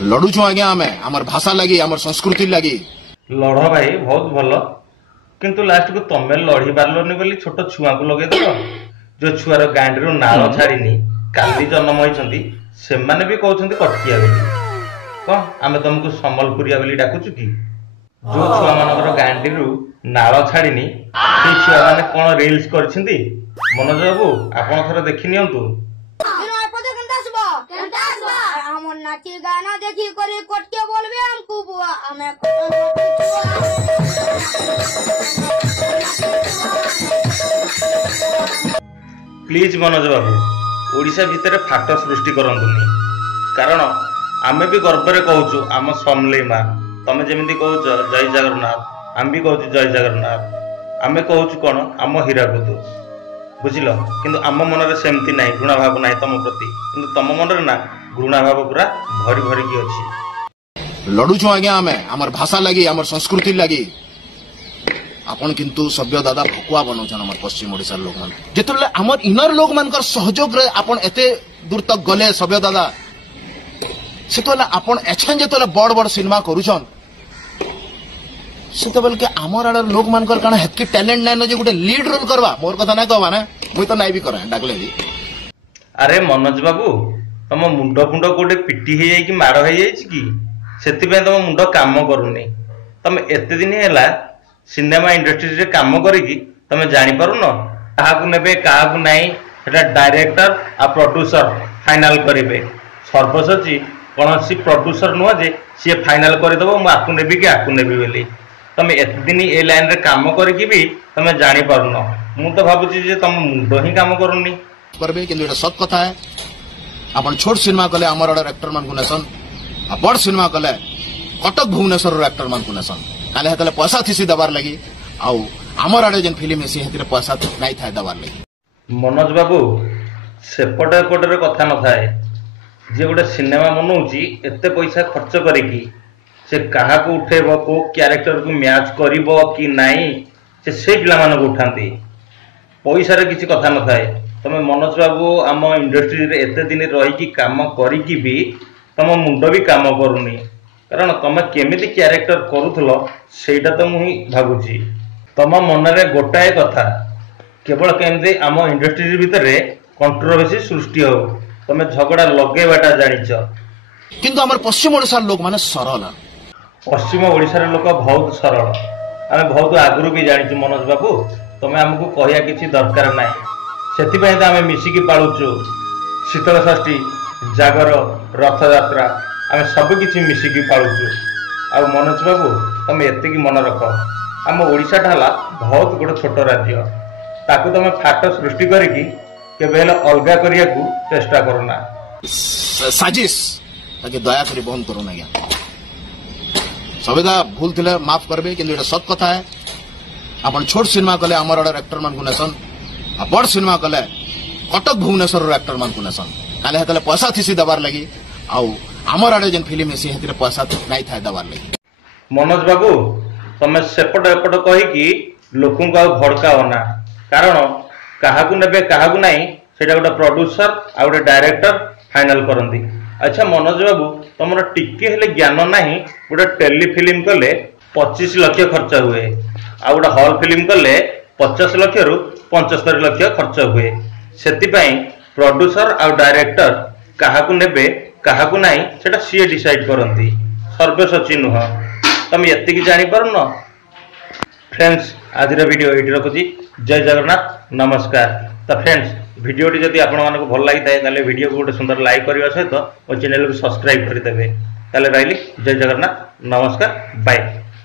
लड़ुचु आज्ञा आम आमर भाषा लगी आमर संस्कृति लगी लड़ भाई बहुत भल किंतु लास्ट को तमें लड़ी पार्लनि बोली छोट छुआ को लगे दो जो छुआर गांडी नाल छाड़नी काली जन्म होती से भी कहते कटकिया बोली कौन आम तुमको सम्बलपुरिया बोली डाकुचु कि जो छुआ मान गांडी नाल छाड़नी से छुआ मैंने कौन रिल्स कर मनोज बाबू आप थोड़ा देखी नियंतु नाची गाना देखी करे कटके बोलबे हमको बुआ हमें प्लीज मनोज बाबू ओडिशा भितर फाट सृष्टि करंतुनी कारण आमे भी गर्व रे कहूचु आम समलेई मां तमे जेमिति कहूच जय जगन्नाथ आम भी कहूचु जय जगन्नाथ आमे कहूचु कोन आम हीराकुद बुझिल किंतु आम मन रे सेमति नाही घृणा भाव नाही तम प्रति किंतु तम मन रे ना घृणा भाव पूरा भरी भरी की अछि लड़ुचु आज्ञा आम आमर भाषा लगी आमर संस्कृति लगी आपन किंतु सभ्य दादा भकुआ बनौछन हमर पश्चिम ओडिसा लोक मान जेतले हमर इनर लोक मानकर सहयोग रे आपन एते दूर तक गले सभ्य दादा सेतले आपन एछन जेतले बड़ बड़ सिनेमा करूछन सेतबल के हमर आडर लोक मानकर काना हेतके टैलेंट नै न जे गुटे लीड रोल करबा मोर कथा नै कहबा ना मुई तो नै भी करे डाकले भी अरे मनोज बाबू तम मुंड फुंड कोटे पिटी हे जाई कि मार हे जाई कि सेति पे तम मुंड काम करूनी तम एते दिन हैला सिनेमा इंडस्ट्री रे काम करिकी तमे जानि पारुन काहाकू नेबे काहाकू नाही सेटा डायरेक्टर आ प्रोड्यूसर फाइनल करिवे सर्वसची कोनोसी प्रोड्यूसर नुह जे सी फाइनल कर दबो मु आकू नेबी कि आकू नेबी बोली तमे एते दिन ए लाइन रे काम करिकी भी तमे जानि पारुन मु तो भाबुची जे तम मुंड ही काम करूनी करबे किंतु एटा सत कथा है अपन छोट सिनेमा कले हमर ऑर्डर एक्टर मान को नेसन आ बड़ सिनेमा कले कटक भुवनेश्वर रो एक्टर मान को नेसन काले हतले पैसा थिसी दबार लगी आउ हमर आडे जन फिल्म हेसी हेतिरे पैसा नाही थाय दबार लगी मनोज बाबू सेपटे एपटे कथा न थाए जे गोटे सिनेमा बनौची एते पैसा खर्च करिकी से कहा को उठेबो को कैरेक्टर को मैच करिवो कि नाही से पिला मान को उठांती पैसा रे किछि कथा न थाए तमे मनोज बाबू आम इंडस्ट्री रे एते दिन रही की काम करिकी भी तम मुंड भी काम करूनी कारण तमे केमिति कैरेक्टर करूथलो सेटा तो मुही भाबुची तम मन रे गोटाए कथा केवल केमिति आम इंडस्ट्री भीतर रे कंट्रोवर्सी सृष्टि हो तमे झगड़ा लगेबाटा जानिछ किंतु हमर पश्चिम ओडिसा लोक माने सरल पश्चिम ओडिसा रे लोक बहुत सरल आमे बहुत आगुरु भी जानिछु मनोज बाबू तमे हमकु कहया किछि दरकार नाही सेति पय त आमे मिसिकी पाळुछु शीतल षष्ठी जागर रथ यात्रा आमे सब किछि मिसिकी पाळुछु आ मनोज बाबू तमे एते की मन रख आम ओडिसा ढाला बहुत गोटे छोट राज्य ताकू तमे फाट सृष्टि करिकी केबे हेले अलगा करिया को चेष्टा करना साजिश ताकि दया करी बंद करो ना सबेदा भूल थिले माफ करबे किंतु एटा सत कथा है अपन छोट सिनेमा कले हमर ऑर्डर एक्टर मान को नेसन आ बड़ सिनेमा कले कटक भुवनेश्वर रो एक्टर मान को नेसन काले हतले पैसा थिसी दबार लगी आउ हमर आडे जन फिल्म हेसी हेतिरे पैसा नाही थाय दबार लगी मनोज बाबू तमे सेपट एपट कहि कि लोकन को भड़काओ ना कारण काहाकू नेबे काहाकू नाही सेटा गोटे प्रोड्यूसर आ गोटे डायरेक्टर फाइनल करंती अच्छा मनोज बाबू तुमर टिके हेले ज्ञान नाही गोटे टेली फिल्म कले 25 लाख खर्च हुए आ गोटे हॉल फिल्म कले 50 लाख रु 75 लाख खर्च हुए सेति पई प्रोड्यूसर आ डायरेक्टर काहाकू नेबे काहाकू नाही सेटा सीए डिसाइड करंती सर्वसची नुह तमे एति की जानि पारन फ्रेंड्स आज वीडियो ये रखुची जय जगन्नाथ नमस्कार तो फ्रेंड्स वीडियो जदि आपण मानक भल लगी थाए वीडियो को गोटे सुंदर लाइक करने सहित मो चैनल को सब्सक्राइब करदे रही जय जगन्नाथ नमस्कार बाय।